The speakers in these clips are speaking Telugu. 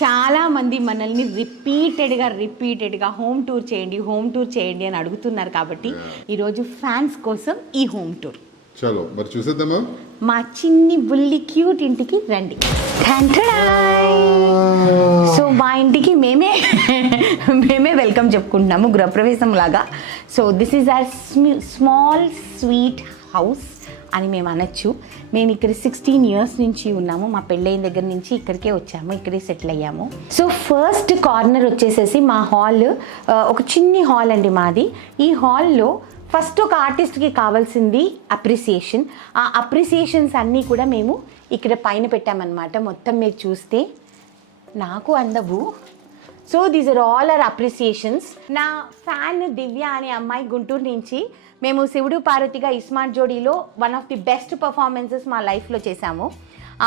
చాలామంది మనల్ని రిపీటెడ్గా హోమ్ టూర్ చేయండి అని అడుగుతున్నారు కాబట్టి ఈరోజు ఫ్యాన్స్ కోసం ఈ హోమ్ టూర్. చలో మరి చూసేద్దామా. మా చిన్ని బుల్లి క్యూట్ ఇంటికి రండి. సో మా ఇంటికి మేమే వెల్కమ్ చెప్పుకుంటున్నాము గృహప్రవేశం లాగా. So this is hour small sweet house అని మేము అనొచ్చు. మేము ఇక్కడ 16 years నుంచి ఉన్నాము. మా పెళ్ళైన దగ్గర నుంచి ఇక్కడికే వచ్చాము, ఇక్కడే సెటిల్ అయ్యాము. సో ఫస్ట్ కార్నర్ వచ్చేసేసి మా హాల్, ఒక చిన్ని హాల్ అండి మాది. ఈ హాల్లో ఫస్ట్ ఒక ఆర్టిస్ట్కి కావాల్సింది అప్రిసియేషన్. ఆ అప్రిసియేషన్స్ అన్నీ కూడా మేము ఇక్కడ పైన పెట్టామన్నమాట. మొత్తం మీరు చూస్తే నాకు అందవు. So these are all our appreciations. నా ఫ్యాన్ దివ్య అనే అమ్మాయి గుంటూరు నుంచి మేము శివుడు పార్వతిగా ఇస్మార్ట్ జోడీలో one of the best performances మా లైఫ్లో చేశాము.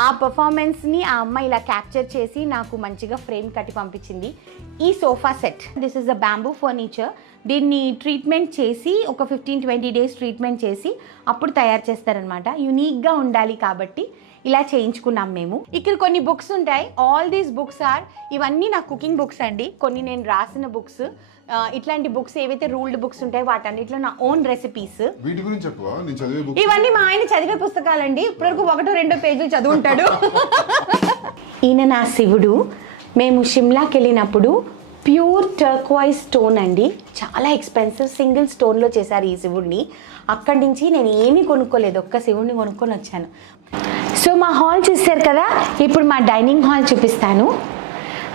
ఆ పర్ఫార్మెన్స్ని ఆ అమ్మాయి ఇలా క్యాప్చర్ చేసి నాకు మంచిగా ఫ్రేమ్ కట్టి పంపించింది. ఈ sofa set, this is the bamboo furniture. దీన్ని ట్రీట్మెంట్ చేసి ఒక 15-20 days ట్రీట్మెంట్ చేసి అప్పుడు తయారు చేస్తారనమాట. యూనిక్గా ఉండాలి కాబట్టి ఇలా చేయించుకున్నాం మేము. ఇక్కడ కొన్ని బుక్స్ ఉంటాయి. ఆల్ దీస్ బుక్స్ ఆర్, ఇవన్నీ నా కుకింగ్ బుక్స్ అండి. కొన్ని నేను రాసిన బుక్స్. ఇట్లాంటి బుక్స్ ఏవైతే రూల్డ్ బుక్స్ ఉంటాయో వాటన్నిటిలో నా ఓన్ రెసిపీస్. ఇవన్నీ మా ఆయన చదివే పుస్తకాలండి. ఇప్పటివరకు 1-2 పేజీలు చదువుంటాడు. ఈయన నా శివుడు. మేము షిమ్లాకి వెళ్ళినప్పుడు ప్యూర్ టర్క్వైజ్ స్టోన్ అండి, చాలా ఎక్స్పెన్సివ్, సింగిల్ స్టోన్లో చేశారు ఈ శివుడిని. అక్కడి నుంచి నేను ఏమీ కొనుక్కోలేదు, ఒక్క శివుడిని కొనుక్కొని వచ్చాను. సో మా హాల్ చూసారు కదా, ఇప్పుడు మా డైనింగ్ హాల్ చూపిస్తాను.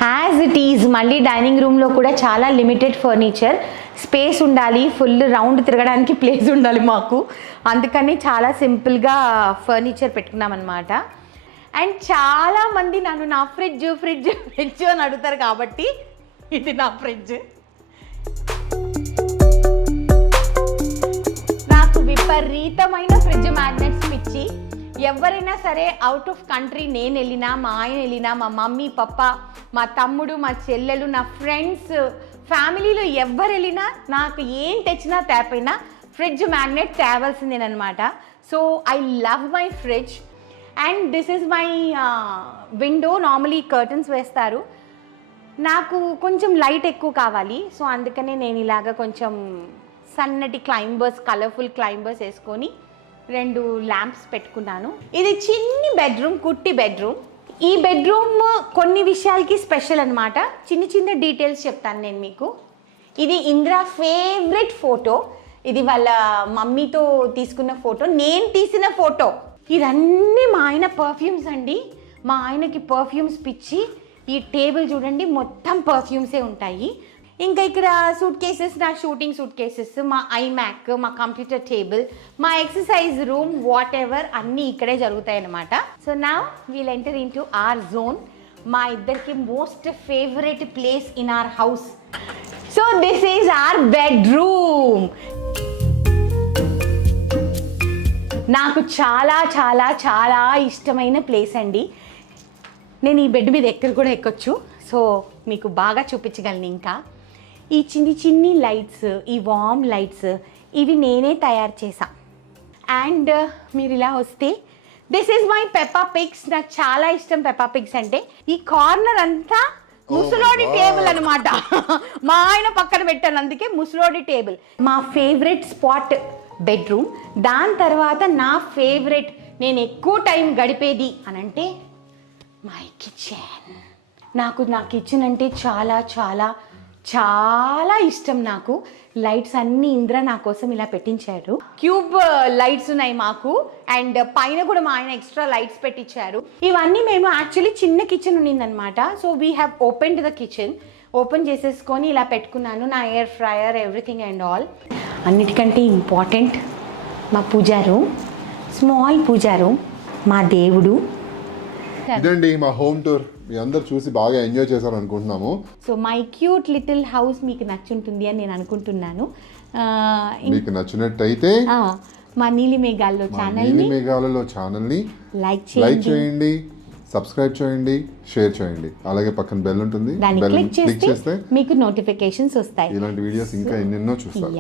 యాజ్ ఇట్ ఈజ్ మళ్ళీ డైనింగ్ రూమ్లో కూడా చాలా లిమిటెడ్ ఫర్నిచర్, స్పేస్ ఉండాలి, ఫుల్ రౌండ్ తిరగడానికి ప్లేస్ ఉండాలి మాకు. అందుకని చాలా సింపుల్గా ఫర్నిచర్ పెట్టుకున్నాం అనమాట. అండ్ చాలామంది నన్ను నా ఫ్రిడ్జ్ అని అడుగుతారు కాబట్టి ఇది నా ఫ్రిడ్జ్. నాకు విపరీతమైన ఫ్రిడ్జ్ మ్యాగ్నెట్స్ పిచ్చి. ఎవరైనా సరే అవుట్ ఆఫ్ కంట్రీ నేను వెళ్ళినా, మా ఆయన వెళ్ళినా, మా మమ్మీ పప్ప, మా తమ్ముడు, మా చెల్లెలు, నా ఫ్రెండ్స్, ఫ్యామిలీలో ఎవరు వెళ్ళినా నాకు ఏం తెచ్చినా తేపైనా ఫ్రిడ్జ్ మ్యాగ్నెట్ తేవాల్సిందేనమాట. So I love my fridge. And this is my window. Normally curtains వేస్తారు, నాకు కొంచెం లైట్ ఎక్కువ కావాలి. సో అందుకనే నేను ఇలాగ కొంచెం సన్నటి క్లైంబర్స్, కలర్ఫుల్ క్లైంబర్స్ వేసుకొని 2 ల్యాంప్స్ పెట్టుకున్నాను. ఇది చిన్ని బెడ్రూమ్, కుట్టి బెడ్రూమ్. ఈ బెడ్రూమ్ కొన్ని విషయాలకి స్పెషల్ అనమాట. చిన్న డీటెయిల్స్ చెప్తాను నేను మీకు. ఇది ఇంద్ర ఫేవరెట్ ఫోటో. ఇది వాళ్ళ మమ్మీతో తీసుకున్న ఫోటో, నేను తీసిన ఫోటో. ఇదన్నీ మా ఆయన పర్ఫ్యూమ్స్ అండి. మా ఆయనకి పర్ఫ్యూమ్స్ పిచ్చి. ఈ టేబుల్ చూడండి, మొత్తం పర్ఫ్యూమ్సే ఉంటాయి. ఇంకా ఇక్కడ సూట్ కేసెస్, నా షూటింగ్ సూట్ కేసెస్, మా ఐమ్యాక్, మా కంప్యూటర్ టేబుల్, మా ఎక్సర్సైజ్ రూమ్, వాట్ ఎవర్ అన్నీ ఇక్కడే జరుగుతాయి అన్నమాట. So now we'll enter into our zone, మా ఇద్దరికి most favourite place in our house. So this is our bedroom. నాకు చాలా చాలా చాలా ఇష్టమైన ప్లేస్ అండి. నేను ఈ బెడ్ మీద ఎక్కడ కూడా ఎక్కొచ్చు. సో మీకు బాగా చూపించగలను. ఇంకా ఈ చిన్ని లైట్స్, ఈ వార్మ్ లైట్స్, ఇవి నేనే తయారు చేశా. అండ్ మీరు ఇలా వస్తే this is my Peppa pigs. నాకు చాలా ఇష్టం పెప్పా పిగ్స్ అంటే. ఈ కార్నర్ అంతా ముసలోడి టేబుల్ అనమాట. మా ఆయన పక్కన పెట్టాను, అందుకే ముసలోడి టేబుల్. మా ఫేవరెట్ స్పాట్ బెడ్రూమ్. దాని తర్వాత నా ఫేవరెట్, నేను ఎక్కువ టైం గడిపేది అనంటే మై కిచెన్. నాకు నా కిచెన్ అంటే చాలా చాలా చాలా ఇష్టం. నాకు లైట్స్ అన్నీ ఇంద్ర నా కోసం ఇలా పెట్టించారు. క్యూబ్ లైట్స్ ఉన్నాయి మాకు. అండ్ పైన కూడా మా ఆయన ఎక్స్ట్రా లైట్స్ పెట్టించారు. ఇవన్నీ మేము యాక్చువల్లీ చిన్న కిచెన్ ఉన్నిందనమాట. So we have opened the kitchen. Open చేసేసుకొని ఇలా పెట్టుకున్నాను. నా air fryer, everything and all. అన్నిటికంటే ఇంపార్టెంట్ మా puja room, small puja room, మా దేవుడు. ఇదండి మా హోమ్ టూర్. మీ అందరు చూసి బాగా ఎంజాయ్ చేశారు అనుకుంటున్నాము. So my cute little house మీకు నచ్చుంటుంది అని నేను అనుకుంటున్నాను. మీకు నచ్చినట్టయితే మా నీలి మేఘాలలో ఛానల్ని లైక్ చేయండి, సబ్స్క్రైబ్ చేయండి, షేర్ చేయండి. అలాగే పక్కన బెల్ ఉంటుంది, దాన్ని క్లిక్ చేస్తే మీకు నోటిఫికేషన్స్ వస్తాయి. ఇలాంటి వీడియోస్ ఇంకా ఎన్నెన్నో చూస్తారు.